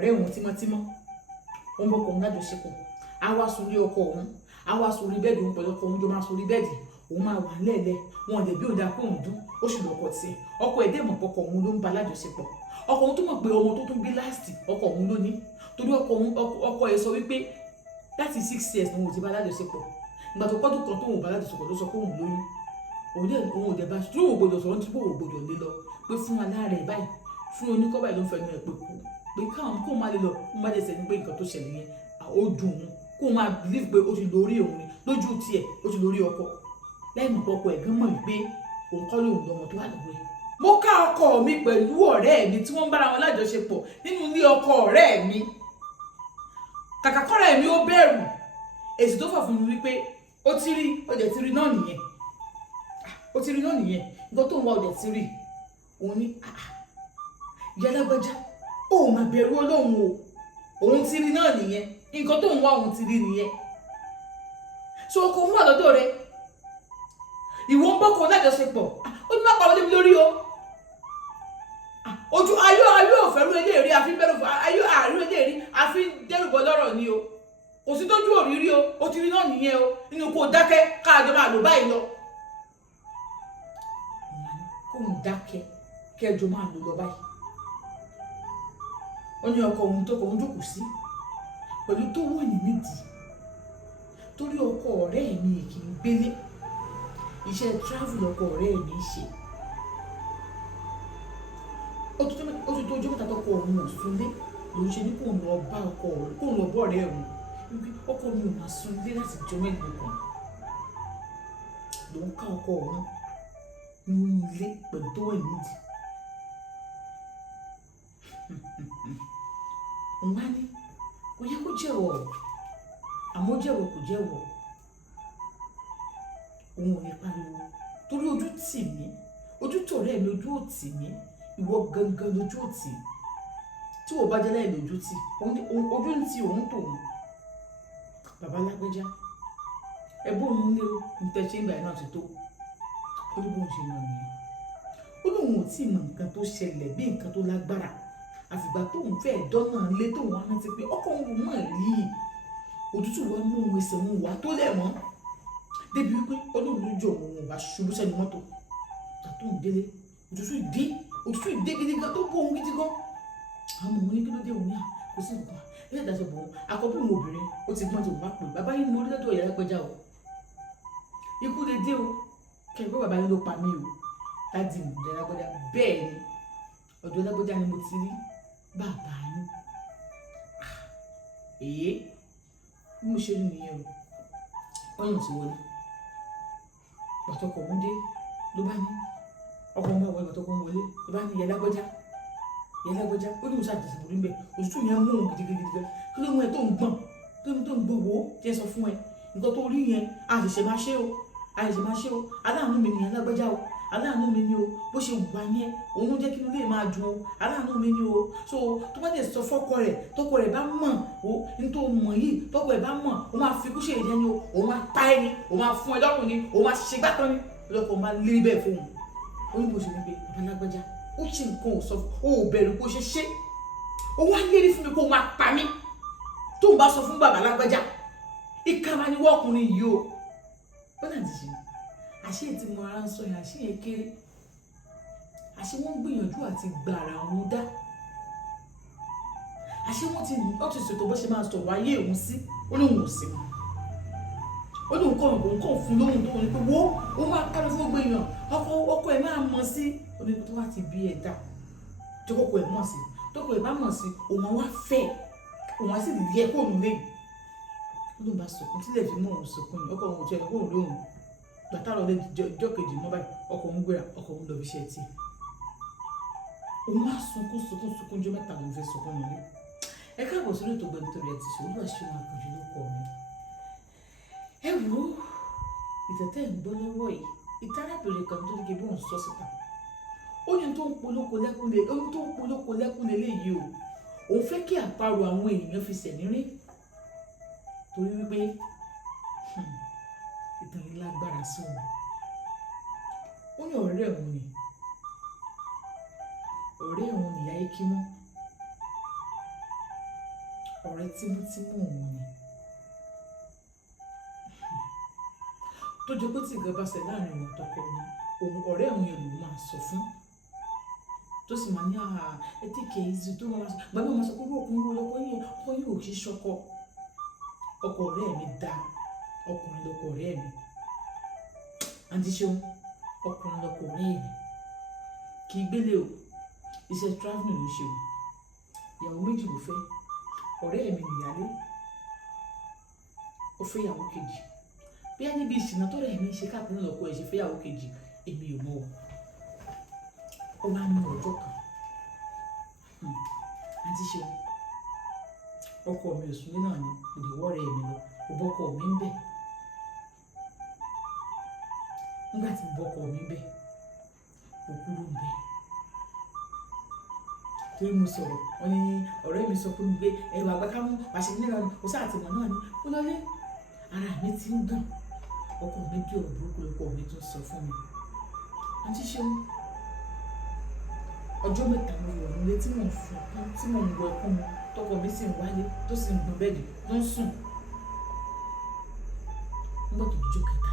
ọ̀rẹ́ òun tímọ́tímọ́ ó ń bọ́kọ òun lájọṣepọ̀ á wá sùn lé ọkọ òun á wá sórí bẹ́ẹ̀dì òun pẹ̀lú ọkọ òun jọ máa sórí bẹ́ẹ̀dì òun máa wà lẹ́ẹ̀lẹ́ wọn ò dẹ̀ bí òun dáa pé òun dún ó sì lọ́kọ tiẹ̀ ọkọ ẹ̀ dẹ̀ mọ̀ pọkọ òun ló ń ba lájọṣepọ̀ ọkọ òun tó mọ̀ pé ọmọ tó tún bí láàsì ọkọ òun ló ní torí ọkọ ẹ̀ sọ wípé láti 6 years ni òun ti bá lájọṣepọ̀ ìgbà tó pọ́dún kan tó òun bá lájọṣepọ̀ ló sọ pé òun lóyún òun ò dẹ̀ bá tí òun gbọdọ̀ sọ̀rọ̀ nítorí òun gbọdọ̀ lé lọ pé fún aláàrẹ̀ báyìí fún oníkọ́ báyìí ló ń fẹnu ẹ̀ pé kú pé káwọn kó má lè lọ kó má lè sẹ́ni pé nǹkan tó ṣẹlẹ̀ yẹn ó dùn òun kó má believe pé ó ti lórí òun ni lójú tiẹ̀ ó ti lórí ọkọ lẹ́yìn mọ̀ ọkọ ẹ̀ gan mọ̀ wípé òun kọ́ lóun lọ́mọ tó wà lọ́wọ́ ẹ̀. mo ká ọkọ mi pẹ̀lú ọ̀rẹ́ mi tí wọ́n ń bára wọn lájọṣepọ̀ nínú ilé ọkọ ọ̀rẹ́ mi kàkà kọ́ra ẹ̀mí ó bẹ̀rù èsì tó fà fún mi wípé ó ti rí ọjà ti rí náà nìyẹn ó ti rí náà nìyẹn nǹkan tó ń wá ọjà ti rí òun ní ìyá lágbájá ó mà bẹ̀rù Ọlọ́run o òun ti rí náà nìyẹn nǹkan tó ń wá òun ti rí nìyẹn so ọkọ òun wà lọ́dọ̀ rẹ̀ ìwọ ń bọ́kọ lájọṣepọ̀ ó ní má pa ọdún mi lórí o ojú ayé òfẹ́rú eléèrí àfi bẹ́rù ayé àárín eléèrí àfi dẹ́rùbọ̀ lọ́rọ̀ ni o kò sí tójú òrírí o ó ti rí náà nìyẹn o nínú kó dákẹ́ káàjọ máa lò báyìí lọ kó ń dákẹ́ kẹjọ máa lò lọ báyìí ó ní ọkọ òun tó kọ òun jókòó sí pẹ̀lú tó wọ̀ ní nídìí torí ọkọ ọ̀rẹ́ mi kì í gbélé iṣẹ́ travel ọkọ ọ̀rẹ́ mi ṣe ó ti tó ọjọ́ mẹ́ta tọkọ òun ò súnlé lòun ṣe ní kóun lọ bá ọkọ òun kóun lọ bọ́ ọ̀rẹ́ òun wípé ọkọ mi ò máa súnlé láti jọ mẹ́rin kan lòun ká ọkọ òun nínú ilé pẹ̀lú tó wẹ̀ nídìí òun á ní kò yẹ kó jẹ́wọ́ àmọ́ jẹ́wọ́ kò jẹ́wọ́ òun ò ní pariwo torí ojú tì mí ojú tọ̀rẹ́ mi ojú ò tì mí ìwọ gangan lójú ò tì tí wọ́n bá jẹ́ láì lójú tì ojú ń ti òun tòun bàbá lágbẹ́já ẹbí òun lé níta ṣe ń gbà náà ti tó ó ní bóun ṣe náà nìyẹn ó lóun ò tí ì mọ nǹkan tó ṣẹlẹ̀ bí nǹkan tó lágbára àfìgbà tóun fẹ́ dọ́nà lé tóun wá rántí pé ọkọ òun mọ̀ rí òtútù wa mú òun ẹsẹ̀ òun wá tó lẹ̀ mọ́ débi wípé ọlọ́run lójú òun ò bá ṣubú sẹ́nu mọ́tò tàtó ń délé òtútù ìdé gidi gan tó bó òun gidi gan àwọn ọmọ ní kí ló dé òun yà kò sí nǹkan ilé ìdájọ́ bọ̀ àkọ́bí òun obìnrin ó ti gbọ́n tó wá pè bàbá yìí ní mo rí lọ́dọ̀ ìyá lágbẹ́já o ikú lè dé o kẹ́kọ̀ọ́ bàbá yìí ló pa mí o láti ìdílé lágbẹ́já bẹ́ẹ̀ ni ọ̀dọ̀ lágbẹ́já ni mo ti rí bàbá yín èyí bí mo ṣe rí nìyẹn o ọyàn ti wọlé pàtọkọ ń dé ló bá ní ọkọ ọmọ ọwọ́ pàtọkọ ń wọlé ló bá ní ìyá lágbẹ́já ó ní musa àtẹsí borí mbẹ òtútù yẹn mú òun gidigidi gan kí ló mú ẹ tó ń gbọ̀n wo jẹ́ sọ fún ẹ nǹkan tó rí yẹn a ṣẹ̀ṣẹ̀ máa ṣe o aláàánú mi nìyẹn lágbẹ́já o aláàánú mi ni o bó ṣe wà yẹn òun jẹ́ kí ilé máa dùn o aláàánú mi ni o so tó bá dẹ̀ sọ fọ́kọ rẹ̀ tọkọ rẹ̀ bá mọ̀ o nítorí mọ̀ yìí tọkọ rẹ̀ bá mọ̀ o máa fi kú ṣe ìdẹ́ni o òun máa pa ẹ́ ni òun máa fún ẹ lọ́rùn ni òun máa ṣe gbàtọ́ ni lọ́kọ̀ máa lé bẹ́ẹ̀ fóun oníbo ṣe ní pé bàbá lágbájá ó ṣe nǹkan ò sọ ó bẹ̀rù kó ṣe ó wá lérí fún mi kó máa pa mí tó ń bá sọ fún bàbá lágbájá ìkàrà ni wọ́ọ̀kùnrin yìí o ó náà ti ṣe àṣé tí mo ara ń sọ yẹn àṣé yẹn kéré àṣé wọ́n gbìyànjú àti gba ara wọn dá àṣé wọ́n ti ṣètò bó ṣe máa sọ̀rọ̀ ayé òun sí ó lóun ò sí mọ́ ó lóun kàn fún lóhun tó wọn ni pé wo ó máa kárí fún gbogbo èèyàn ọkọ ẹ̀ máa mọ̀ sí onígbà tó wá ti bí ẹ̀dá tó kọ́kọ́ ẹ̀ mọ̀ sí tọ́kọ ẹ̀ bá mọ̀ sí òun wá fẹ́ òun á sì yẹ kó òun lé ó lóun bá sọkún tílẹ̀ fi mọ́ òun sọkún ni ọkọ òun ò tẹ́ ẹ̀ kó òun lóhun gbàtàrọ̀ lé ọjọ́ kejì mọ́ báyìí ọkọ òun gbéra ọkọ òun lọ fi ṣe tí òun wá sunkún jọ mẹ́ta lòun fẹ́ sunkún nílé ẹ káàbọ̀ sórí ètò Gbẹ̀du Tóbi àti ṣe olúwa ṣe wọn àpòjù ló kọ mi ẹ wò ó ìtẹ̀tẹ̀ ń gbọ́ lọ́wọ́ yìí ìtàlábìrì kan tó dé bí òun sọ síta ó ní tó ń polóko lẹ́kún léyìí o òun fẹ́ kí àparò àwọn èèyàn fi sẹ̀ nírí torí wípé ìtàn yìí lágbára sí wọn ó ní ọ̀rẹ́ òun nìyá ikí mọ́ ọ̀rẹ́ tímútímú òun ni tó jẹ́ pé tí ìgbà bá ṣe láàrin òun àtọkọ ni òun ọ̀rẹ́ òun yẹn ló máa sọ fún tó sì máa ní ẹtí kèézì tó máa sọ bàbá máa sọ pé ọkùnrin wo lọkọ yìí ò kí ṣọkọ ọkọ ọ̀rẹ́ mi dá ọkùnrin lọkọ ọ̀rẹ́ mi àǹtí ṣeun ọkùnrin lọkọ ọ̀rẹ́ mi kì í gbélé o iṣẹ́ travelling ló ṣe o ìyàwó méjì ló fẹ́ ọ̀rẹ́ mi nìyálé ó fẹ́ ìyàwó kejì bí a níbi ìsìnà tó rẹ̀ mí ṣe káàkiri lọ́kọ ẹ̀ ṣe fẹ́ ìyàwó kejì èmi ò mọ̀ ó máa ń mú ọjọ́ kan àǹtí ṣeun ọkọ mi ò sùn náà ni òdìwọ́ rẹ̀ mi lọ kò bọ́kọ mi ń bẹ̀ nígbà tí mo bọ́kọ mi ń bẹ̀ mo kúrò ń bẹ̀ torí mo sọ̀rọ̀ wọn ni ọ̀rẹ́ mi sọ fún mi pé ẹ̀rọ àgbàkámú àṣẹ nílò kò sáà tí mọ̀ náà ni ó lọlé ara mi ti ń dùn ọkọ mi bí ọ̀rọ̀ burúkú lọ́kọ mi tún sọ fún mi àǹtí ṣeun ọjọ́ mẹ́ta mo wọ̀ nílé tí mò ń fún tí mò ń wọ ẹkún mu tọkọ mi sì ń wálé tó sì ń gun bẹ́ẹ̀dì tó ń sùn nígbà tó dijọ́ kẹta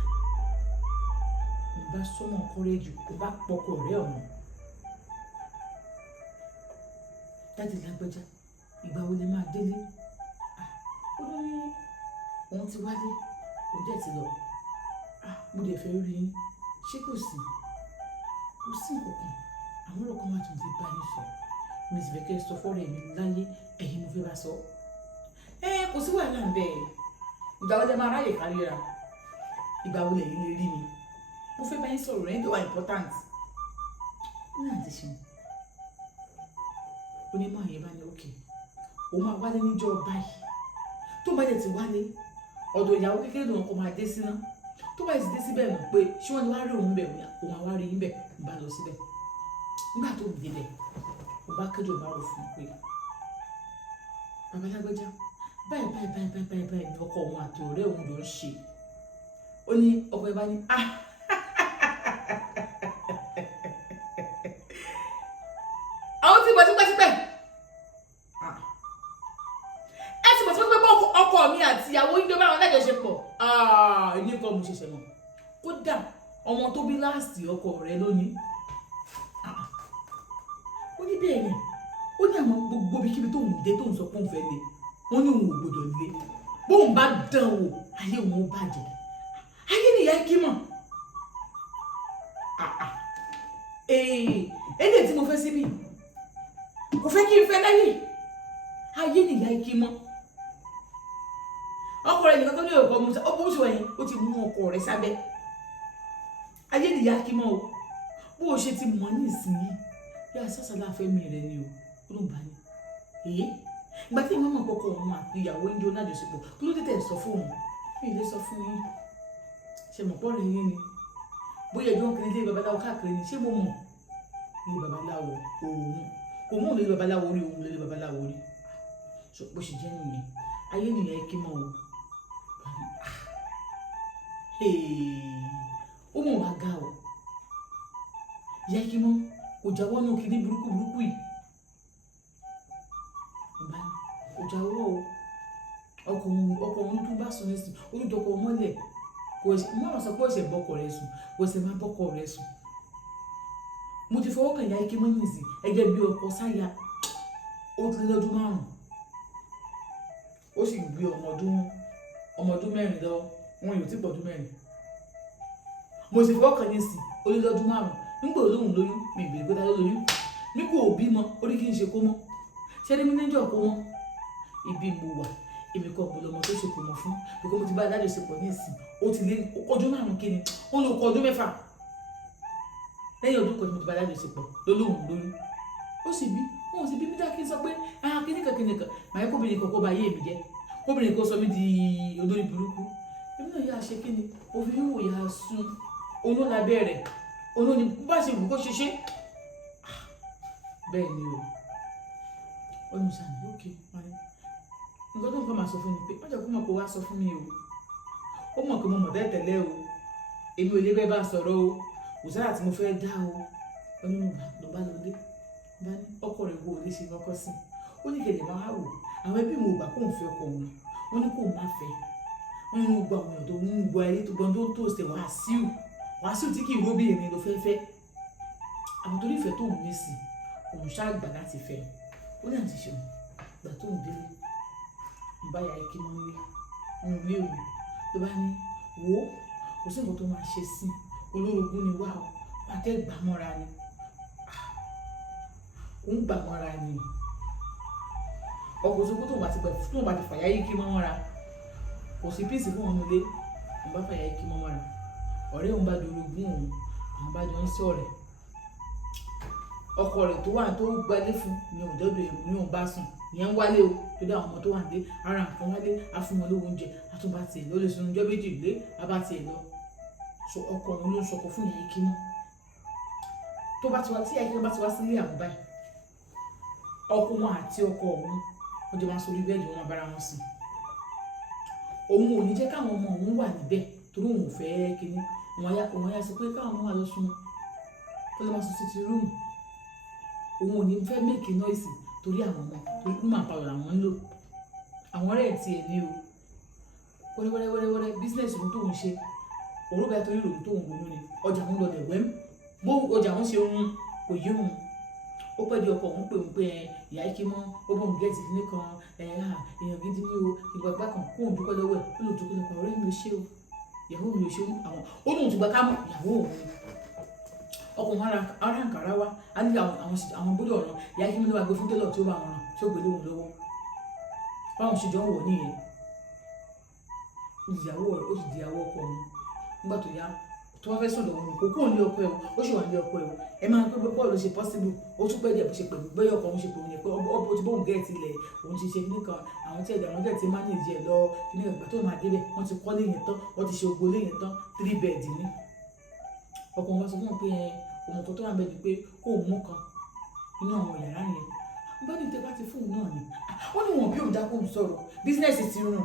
mo bá sọ́mọ̀ kọ́rẹ́jù mo bá pọkọ ọ̀rẹ́ ọ̀hún láti lágbẹ́já ìgbà wo lè máa délé ó ní òun ti wálé òun dẹ̀ ti lọ mo dẹ̀ fẹ́ rí yín ṣé kò sí nǹkan kan àwọn ọ̀rọ̀ kan wà tó ń fi bá yín sọ mi sì fẹ́ kẹ́ ẹ sọ fọ́ọ̀rẹ́ mi láyé ẹ̀yin mo fẹ́ bá sọ kò sí wàhálà ń bẹ́ẹ̀ ìgbà wo lè máa ráyè káríra ìgbà wo lẹ́yìn lè rí mi mo fẹ́ bá yín sọ̀rọ̀ rẹ̀ tó wà important ní àǹtí ṣeun onímọ̀ yẹn bá ní òkè òun máa wálé níjọ́ báyìí tó bá dẹ̀ ti wálé ọ̀dọ̀ ìyàwó kékeré lòun kò máa dé síná tó bá ti dé síbẹ̀ mọ̀ pé ṣé wọ́n ní wá rí òun bẹ̀ òun máa wá rí yín bẹ̀ ń bá lọ síbẹ̀ nígbà tó ń débẹ̀ ó bá kéde ò bá rò fún un pé bàbá lágbẹ́já báyìí ni ọkọ òun àti ọ̀rẹ́ òun ló ń ṣe ó ní ọkọ ẹ bá ní àwọn tí mo ti pẹ́sípẹ́ ẹ ti mọ̀ sí pé ọkọ mi àti ìyàwó yín tó bá wọn lájọṣepọ̀ ní nǹkan mo ṣẹ̀ṣẹ̀ mọ̀ kódà ọmọ tó bí láàsì ọkọ rẹ̀ lónìí ó ní bẹ́ẹ̀ ni ó ní àwọn gbogbo ibikíbi tóun dé tóun sọ pé òun fẹ́ lé wọ́n ní òun ò gbọdọ̀ lé bóun bá dán wò ayé òun ó bàjẹ́ ayé nìyá kí mọ̀ eléyìí tí mo fẹ́ síbí kò fẹ́ kí n fẹ́ láyé ayé nìyá kí mọ̀ ọkọ rẹ̀ nìkan tó ní ọkọ musa ó bó ṣe wọ̀nyí ó ti mú ọkọ rẹ̀ sábẹ́ ayé nìyá kí mọ̀ o bó o ṣe ti mọ̀ ní ìsinyìí yá sásàlá fẹ́mi rẹ̀ ni o ó ló ń bá ní ìgbà tí ìmọ̀ àkọ́kọ́ òun àti ìyàwó ń jó lájọṣepọ̀ kí ló dé tẹ̀ sọ fún òun mi lè sọ fún yín ṣe mọ̀ pọ́ rẹ̀ yín ni bóyá ẹjọ́ ń kiri ilé babaláwo káàkiri ni ṣé mo mọ̀ ilé babaláwo òun kò mọ̀ ilé babaláwo rí òun ilé babaláwo rí bó ṣe jẹ́ nìyẹn ayé nìyẹn kí mọ̀ o ó mọ̀ wá ga o yẹ kí mọ̀ kò jáwọ́ nù kiri burúkú yìí kò jáwọ́ o ọkọ òun tó bá sùn nísìn olùdókòwò mọ́lẹ̀ kò ṣe mọ́ sọ pé ó ṣe bọ́kọ rẹ̀ sùn kò ṣe má bọ́kọ rẹ̀ sùn mo ti fọwọ́ kàn ya ike mọ́ nìsín ẹgẹ́ bí ọkọ sáyà ó ti lé lọ́dún 5 ó sì gbé ọmọ ọdún 4 lọ wọn yóò ti pọ̀ ọdún 4 mo sì fọwọ́ kàn nìsín ó lé lọ́dún 5 nígbà olóhùn lóyún mi ìbèrè pé ta ló lóyún nígbà òbí mọ orí kí n ṣe kó mọ́ ṣé ní mi níjọ́ kó mọ́ ibi mo wà èmi kọ́ ọ̀pọ̀ lọmọ tó ṣe kò mọ̀ fún bí kò mo ti bá alájọṣepọ̀ ní ìsìn ó ti lé ọdún 5 kíni ó lò kọ ọdún 6 lẹ́yìn ọdún kan tí mo ti bá alájọṣepọ̀ lólóhùn lóyún ó sì bí wọn ò sì bí mi dá kí n sọ pé kíníkan màá yẹ kóbìnrin kan kó bá yé mi jẹ́ kóbìnrin kan sọ mí di olórí burúkú èmi náà yà á ṣe kíni òfin wò yà á sùn oyún lábẹ́ rẹ̀ oyún ni bá ṣe wù kó ṣe ṣe bẹ́ẹ̀ ni o oyún sàn ní òkè wáyé nǹkan tó ń kọ́ máa sọ fún mi pé wọ́n jẹ́ kó mọ̀ kó wá sọ fún mi o ó mọ̀ pé mo mọ̀ tẹ́lẹ̀ o èmi ò lè bẹ́ẹ̀ bá sọ̀rọ̀ o kò sára tí mo fẹ́ dá o oyún ló bá lọlé bá ní ọkọ rẹ̀ wo òde ṣe kọ́kọ́ sí ó ní kẹlẹ̀ máa wò àwọn ẹbí mi ò gbà kóun fẹ́ ọkọ òun, wọ́n ní kóun má fẹ́, wọ́n ní gbogbo àwọn ọ̀dọ́ ń gbọ́ ayé tó gbọ́n tó ń tòṣe Wàsíù tí kì í róbì èmi ló fẹ́ fẹ́, àwọn torí ìfẹ́ tóun ní sí òun ṣáà gbà láti fẹ́, ó ní àti ṣeun gbà tóun délé ń bá yàrá kí wọ́n lé ń lé òun ló bá ní wo kò sí nǹkan tó máa ṣe sí olórogún ni wà ó wà á tẹ́ gbà mọ́ra ni òun gbà mọ́ra ni ọkọ̀ òṣogbo tóun bá ti fàyà yìí kí mọ́ mọ́ra kò sí píìsì fún òun ilé òun bá fàyà yìí kí mọ́ mọ́ra ọ̀rẹ́ òun bá dorogún òun àwọn bá jọ ń sí ọ̀rẹ́ ọkọ rẹ̀ tó wà tó gbalé fún ni òjòdò èèmù ní òun bá sùn ìyẹn ń wálé o tó dé àwọn ọmọ tó wà dé ara nǹkan wálé á fún wọn lówó oúnjẹ á tún bá tiẹ̀ lọ lè sunu ọjọ́ méjì lé á bá tiẹ̀ lọ so ọkọ òun ló ń sọkọ fún ìyá ikí mọ́ tó bá ti wá tí ìyá ikí bá ti wá sílé àwọn báyìí ọkọ wọn àti ọkọ òun wọ́n jọ máa sọ orí bẹ́ẹ̀dì wọn máa bára wọn sùn òun ò ní jẹ́ káwọn ọmọ òun wà níbẹ̀ torí òun ò fẹ́ kíní òun yá sọ pé káwọn ọmọ wà lọ sùn kó lè máa sùn títí rúùmù òun ò ní fẹ́ make noise torí àwọn ọmọ torí kú máa parọ́ làwọn ń lò àwọn ọ̀rẹ́ ti ẹ̀ ní o wẹ́rẹ́wẹ́rẹ́ business òun tóun ṣe òun ló bá torí ìròyìn tóun ronú ni ọjà òun lọ dẹ̀ wẹ́m bó ọjà òun ṣe òun kò yé òun ó pẹ́ di ọkọ òun pé òun pé ìyá ikí mọ́ ó bóun gẹ́ẹ̀tì nìkan èèyàn gidi ní o ìgbàgbà kan kóun dúpẹ́ lọ́wọ́ ẹ̀ ó lè dúpẹ́ lọ́pàá ọ̀rẹ́ mi ò ṣe o ìyàwó mi ò ṣe àwọn ó lóun ti gba ká mọ̀ ìyàwó òun ọkùnrin ara nkàrà wa á ní àwọn gbọ́dọ̀ ọ̀ràn ìyá ikí mọ́ ló wà gbé fún tẹ́lọ̀ tí ó bá wọn ràn tí ó gbé lóhùn lọ́wọ́ báwọn ṣe jọ ń wọ̀ nìyẹn ìyàwó rẹ̀ ó sì di ìyàwó ọkọ òun nígbà tó yá tó wá fẹ́ sọ̀dọ̀ òun kò kúrò ní ọkọ ẹ̀ ó sì wà ní ọkọ ẹ̀ ẹ máa ń pẹ́ bọ́ọ̀lù ṣe possible ó tún pẹ́ díẹ̀ bó ṣe pẹ̀lú bẹ́ẹ̀ ọkọ òun ṣe pẹ̀lú yẹn pé ó ti bóun gẹ̀ẹ́tì ilẹ̀ òun ti ṣe kíní kan àwọn tí ẹ̀dá àwọn gẹ̀ẹ́tì manage ẹ̀ lọ kíní ìgbà tó máa débẹ̀ wọ́n ti kọ́ léyìn tán wọ́n ti ṣe ògbó léyìn tán 3 bed ní ọkọ òun wá sọ fún wọn pé òun kan tó wà bẹ́ẹ̀ ni pé kó òun mú kan nínú àwọn yàrá yẹn bá ní tẹ bá ti fóun náà ni ó ní wọn bí òun dákó òun sọ̀rọ̀ bísínẹ́sì ti rùn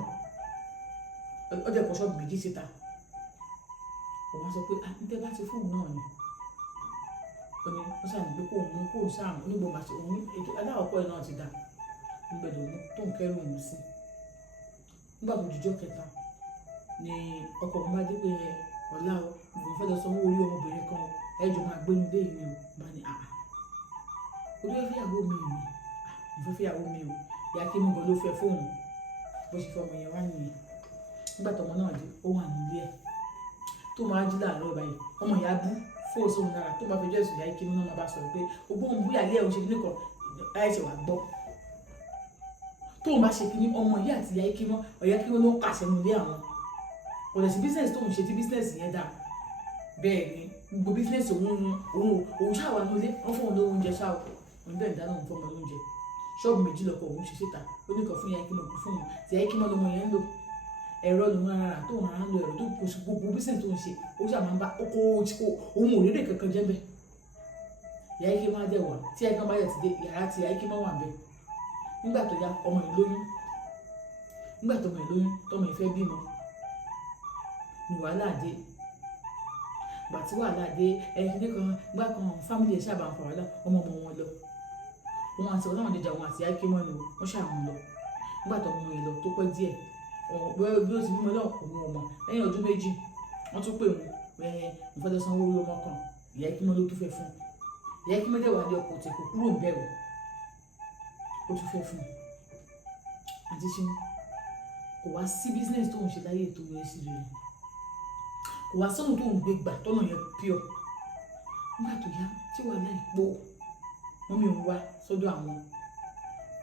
ọjà ẹ̀kọ́ ṣọ́ọ̀bù méjì síta òun sọ pé ní tẹ bá ti fóun náà ni ó ní ó ṣàmì pé kó òun ṣàmù onígbò máa ṣe òun ètò aláwọ̀kọ́ ẹ̀ náà ti dà nígbẹ̀dẹ̀ òun tó ń kẹ́rù òun sí nígbà tó dijọ́ kẹta ni ọkọ òun bá dé pé ọ̀la o òun fẹ́ lọ sanwó orí ọmọbìnrin kan ẹjọ́ máa gbé nílé ìwé o bá ní orí ẹ fẹ́yàwó mi ni mo fẹ́ fẹ́yàwó mi o ìyá kí mi gan ló fẹ́ fóun bó ṣe fọmọ yẹn wá nìyẹn nígbà tọmọ náà dé ó wà nílé ẹ tó máa jí láàárọ̀ báyìí ọmọ ìyá bú fóòsù òun náà tó máa fi jẹ́sùn ìyá kí mi náà máa bá sọ̀rọ̀ pé ogbó òun búyà lé ẹ̀hún ṣe kíní kan láìṣẹ̀ wá gbọ́ tóun bá ṣe kíní ọmọ ìyá àti ìyá kí mọ́ ọ̀yá kí wọ́n ló pàṣẹ nílé àwọn kò lè sí bísíǹsì tóun ṣe tí bísíǹsì yẹn dà bẹ́ẹ̀ ni gbogbo bísíǹsì òun ṣáà wà nílé wọ́n fóun lówó oúnjẹ ṣáà òun bẹ́ẹ̀ dáná òun fọmọ lóúnjẹ ṣọ́ọ̀bù méjì lọ́kọ̀ òun ṣe síta ó ní kan fún ìyá kí mọ́ fún un tí ìyá kí mọ́ lọmọ yẹn ń lò ẹ̀rọ lòun ara tó ń lo ẹ̀rọ tó kò sí gbogbo bísíǹsì tó ń ṣe ó ṣáà máa ń bá ọkọ̀ òun ò lédè kankan jẹ́ bẹ́ẹ̀ ìyá kí máa dẹ̀ wà tí ìyá kí máa yẹ ti dé yàrá tí ìyá kí máa wà bẹ́ẹ̀ nígbà tó yá ọmọ yìí lóyún nígbà tó ọmọ yìí lóyún tọmọ yìí fẹ́ bímọ ní wàhálà dé gbà tí wàhálà dé ẹni kan gbà kan fámìlì ẹ̀ sábà ń fa wàhálà ọmọ wọn lọ wọn àti ọlọ́run jẹjà wọn àti ìyá kí mọ́ ni wọ́n ṣàmù lọ nígbà tó ọmọ yìí lọ tó pẹ́ díẹ̀ bí ó ti bímọ náà òun ọmọ lẹ́yìn ọdún méjì wọ́n tún pè wọ́n mo fẹ́ lọ sanwó orí ọmọ kan ìyá kí mọ́ ló tún fẹ́ fún ìyá kí mọ́ dẹ̀ wà ní ọkọ̀ tí kò kúrò bẹ̀rù ó tún fẹ́ fún àti ṣe kò wá sí business tó ń ṣe láyé ètò rẹ̀ sí rẹ̀ kò wá sọ́nù tó ń gbé gbà tọ́nà yẹn pure nígbà tó yá tí wàhálà ìpò wọ́n mi ò ń wá sọ́dọ̀ àwọn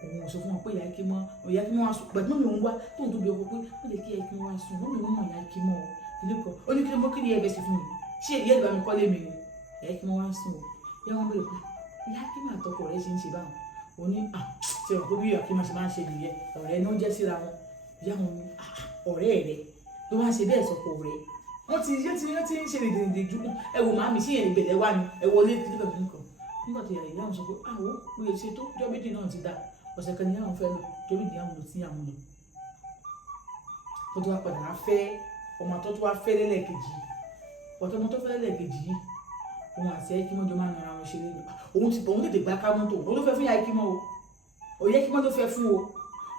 òun ò sọ fún wọn pé ìyá kí mọ́ wá sùn gbàdúrà mi ò ń wá tó ń tóbi ọkọ pé ó lè kí ìyá kí wọ́n wá sùn wọ́n mi ò mọ̀ ìyá kí mọ́ ilé kan ó ní kí ló mọ́ kí ni ẹ bẹ̀ sí fún mi ṣé ìyá ìgbà mi kọ́lé mi ni ìyá kí wọ́n wá sùn o ìyá wọn bẹ̀rẹ̀ pé ìyá kí máa tọkọ rẹ ṣe ń ṣe báwọn ò ní ṣe ò bí ìyá kí máa ṣe máa ń ṣe nìyẹn ọ̀rẹ́ náà jẹ́ síra wọn ìyá wọn ní ọ̀rẹ́ rẹ ló máa ń ṣe bẹ́ẹ̀ sọkọ rẹ wọ́n ti ń ṣe dèdè ju ẹ wò máa mi sí ìyẹn ìbẹ̀lẹ̀ wá ni ẹ wọlé kíkọ̀ nìkan nígbà tó yà ìyá wọn sọ pé àwọ̀ mo lè ṣe tó jọ́ méjì náà ti dá ọ̀sẹ̀ kan ní àwọn fẹ́ lọ torí ìdí àwọn lò sí àwọn lọ tó tó wá padà á fẹ́ ọmọ tó tó wá fẹ́ lẹ́lẹ́kejì ọ̀tọ̀ ọmọ tó fẹ́ lẹ́lẹ́kejì yìí òun àti ẹ̀kí mọ́jọ máa ń nara wọn ṣe lé òun tètè gbá ká mọ́tò òun ló fẹ́ fún ìyá ẹ̀kí mọ́ o òye ẹ̀kí mọ́ ló fẹ́ fún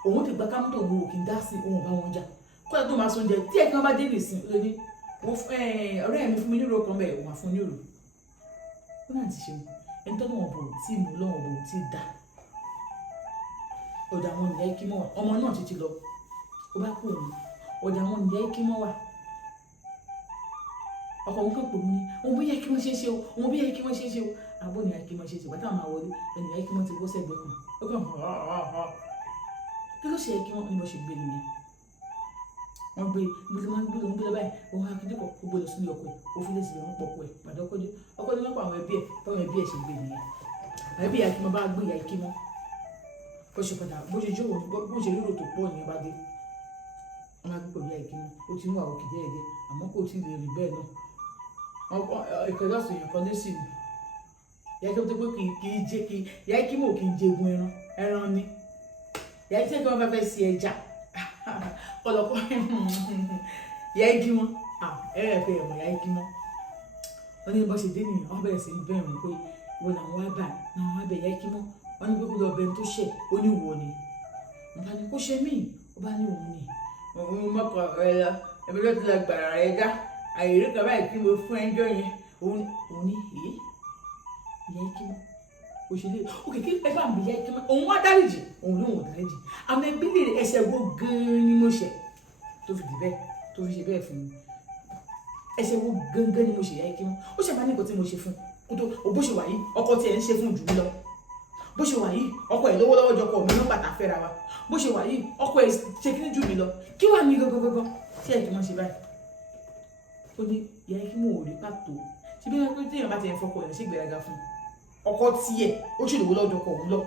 o òun ti gba kámútò òun ò kí ń dá sí òun bá wọn jà kọ́lá tó máa sọ oúnjẹ tí ẹ̀kan bá dé nìsín ló ní ọ̀rẹ́ mi fún mi nírò kan bẹ́ẹ̀ òun àfún nírò ó náà ti ṣe ẹni tó lọ́wọ́ bò tí mo lọ́wọ́ bò tí dá ọ̀dà àwọn ìyá ikí mọ́ wa ọmọ náà ti lọ ó bá kú òun ọ̀dà àwọn ìyá ikí mọ́ wa ọkọ òun kò pè mí ní òun bí yẹ kí wọ́n ṣe é ṣe o òun bí yẹ kí wọ́n ṣe é ṣe o àbó ni yẹ kí wọ́n ṣe é ṣe bàtà máa wọlé ẹni yẹ kí wọ́n ti bọ́ sẹ́gbẹ́ kan ó kàn kí ló ṣe yẹ kí wọ́n ní bọ́ ṣe gbé nìyẹn wọ́n gbé gbé máa ń gbé lóun gbé lọ báyìí òun akíndékọ̀ ó gbé lọ sílé ọkọ ẹ̀ ó fi lè sílẹ̀ wọ́n pọ̀pọ̀ ẹ̀ pàdé ọkọ ní wọ́n pa àwọn ẹbí ẹ̀ báwọn ẹbí ẹ̀ ṣe gbé nìyẹn àwọn ẹbí yà kí wọ́n bá gbé ìyá ikí mọ́ bó ṣe padà bó ṣe jókòó bó ṣe rírò tó pọ̀ nìyẹn bá dé wọ́n máa gbé pẹ̀lú ìyá ikí mọ́ ó ti ń wà òkè díẹ̀díẹ̀ àmọ́ kò tí ì lè rí bẹ́ẹ̀ náà ìkọjá sọ èèyàn kan lẹ́sìn ni ìyá ikí mọ́ tó pé kì í jẹ́ kí ìyá ikí mọ́ kì í jẹgun ẹran ni ìyá ikí mọ́ fẹ́ fẹ́ sí ẹja ọlọpọ ìyá igi wọn ẹrẹ ẹmọ ìyá igi wọn wọn ní bó ṣe dé nìyẹn wọn bẹ̀rẹ̀ sí ní bẹ̀rù pé wọn làwọn wá bá làwọn wá bẹ ìyá igi wọn wọn ní gbogbo ọbẹ tó ṣẹ ó ní wọ ni wọn bá ní kó ṣe mí ó bá ní òun ni òun mọkọ rẹ lọ ẹbí ló ti lọ gbàrà rẹ dá àìrí kan báyìí kí mo fún ẹjọ́ yẹn òun ní ìyá igi wọn òṣèlú òkè kí ẹ bá mi yá ike mọ òun wá dáríjì òun ló wọ́n dáríjì àmọ́ ẹbí lè ẹsẹ̀ wo gan-an ni mo ṣe tó fi di bẹ́ẹ̀ tó fi ṣe bẹ́ẹ̀ fún mi ẹsẹ̀ wo gangan ni mo ṣe yá ike mọ ó ṣe máa ní nǹkan tí mo ṣe fún kó tó bó ṣe wà yìí ọkọ tí ẹ ń ṣe fún jù mí lọ bó ṣe wà yìí ọkọ ẹ lówó lọ́wọ́ jọkọ mi nígbà tá a fẹ́ra wa bó ṣe wà yìí ọkọ ẹ ṣe kí ní jù mí lọ kí wàá ní gangan tí ẹ kì í máa ṣe báyìí ó ní yá ike mọ òòrè pàtó ṣe bí wọn pé tí èèyàn bá ti ẹ fọkọ ẹ ṣe gbéraga fún ọkọ tiẹ̀ ó sì lówó lọ́jọ́ kọ òun lọ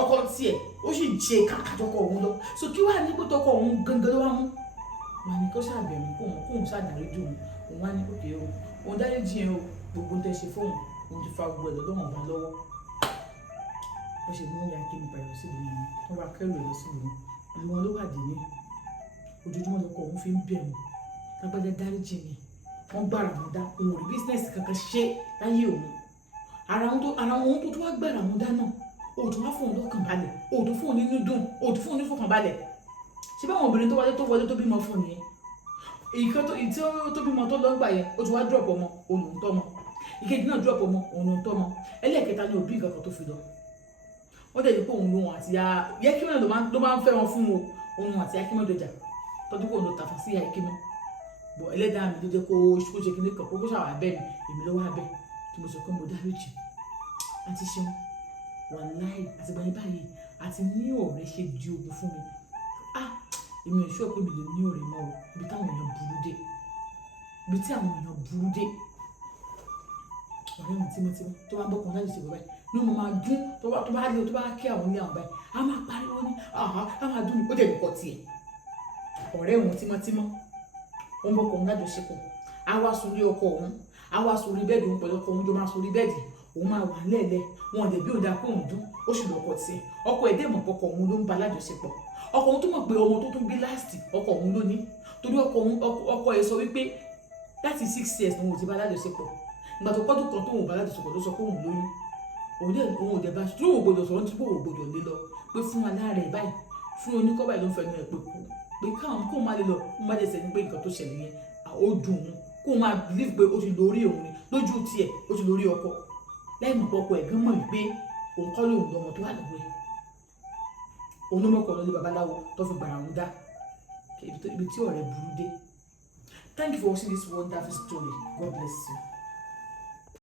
ọkọ tiẹ̀ ó sì ṣe kàkàjọ kọ òun lọ so kí wàá ní kótó kọ òun gangan ló wá mú wà ní kó ṣàbẹ̀wò kóun ṣàdárí jù òun wá ní òkè o òun dárí jiyàn o gbogbo tẹ ṣe fóun òun ti fa gbogbo ẹ̀ lọ́wọ́ ọ̀bá lọ́wọ́ bó ṣe mú ìyá kí mi pàrọ̀ sí ìlú mi wọ́n bá kẹ́rù ẹ̀ lọ sí ìlú ìlú wọn ló wà dé ní ojoojúmọ́ lọkọ òun fi ń bẹ̀rù lágbájá dárí jì mí wọ́n gbára wọn dá òun ò rí bísínẹ́sì kankan ṣe láyé òun ara wọn tó wá gbára wọn dáná òtún wá fún òun lọ́kàn balẹ̀ òtún fún òun nínú dùn òtún fún òun ní fọkàn balẹ̀ ṣé báwọn obìnrin tó wọlé tó bímọ fún nìyẹn ìkan tó bímọ tó lọ́gbà yẹn ó ti wá drop ọmọ òun ló ń tọ́mọ ìkejì náà drop ọmọ òun ló ń tọ́mọ ẹlẹ́ẹ̀kẹta ní òbí nǹkan kan tó fi lọ wọ́n dẹ̀ ní pé òun lòun àti Yẹ́kímọ́ ló máa ń fẹ́ wọn fún òun àti Yẹ́kímọ́ dọjà tọ́jú pé òun ló tàfà sí Yẹ́kímọ́ bọ̀ ẹlẹ́dàá mi tó jẹ́ kó ṣe kíní kan kó ṣàwà bẹ́ẹ̀ mi èmi ló wá bẹ́ẹ̀ tí mo sọ pé mo dáríjì àti ṣeun wàláì àti gbàyìn báyìí àti ní ọ̀rẹ́ ṣe di ogun fún mi èmi ò ṣọ́ pé mi lè ní ọ̀rẹ́ mọ́ o ibi táwọn èèyàn burú dé ibi tí àwọn èèyàn burú dé ọ̀rẹ́ mi tímọ́tímọ́ tó bá ń bọ́kàn láti ṣe bọ́ báyìí ní mo máa dún tó bá kí àwọn ilé àwọn báyìí a máa pariwo ní a máa dún ní ó dẹ̀ kọ́ tiẹ̀ ọ̀rẹ́ òun tímọ́tímọ́ ó ń bọ́kàn lájọṣepọ̀ á wá sùn ní ọkọ òun á wá sórí bẹ́ẹ̀dì òun pẹ̀lú ọkọ òun jọ máa sórí bẹ́ẹ̀dì òun máa wà lẹ́ẹ̀lẹ́ wọn lè bí òun dáa pé òun dún ó sì lọ́kọ tiẹ̀ ọkọ ẹ̀dẹ́ mọ̀ pọkọ òun ló ń ba lájọṣepọ̀ ọkọ òun tó mọ̀ pé ọmọ tó tún bí láàsì ọkọ òun ló ní torí ọkọ ẹ̀ sọ wípé láti 6 years ni òun ti bá lájọṣepọ̀ ìgbà tó kọ́dún kan tó òun bá lájọṣepọ̀ ló sọ pé òun lóyún òun ò dẹ̀ bá tí òun gbọdọ̀ sọ̀rọ̀ tí òun gbọdọ̀ lé lọ pé fún aláàrẹ̀ báyìí fún oníkọ́ báyìí ló ń fẹnu ẹ̀ pé kú pé káwọn kó má lè lọ kó má lè sẹ́ni pé nǹkan tó ṣẹlẹ̀ yẹn ó dùn ún kó máa believe pé ó ti lórí òun ni lójú tiẹ̀ ó ti lórí ọkọ lẹ́yìn mọ̀ ọkọ ẹ̀ gan mọ̀ wípé òun kọ́ lóun lọ́mọ tó wà lọ́wọ́ ẹ̀ òun ló mọ̀kọ́ lọ́lé babaláwo tó fi gbàrà òun dá ibi tí ọ̀rẹ́ burú dé. Thank you for watching this wonderful story. God bless you.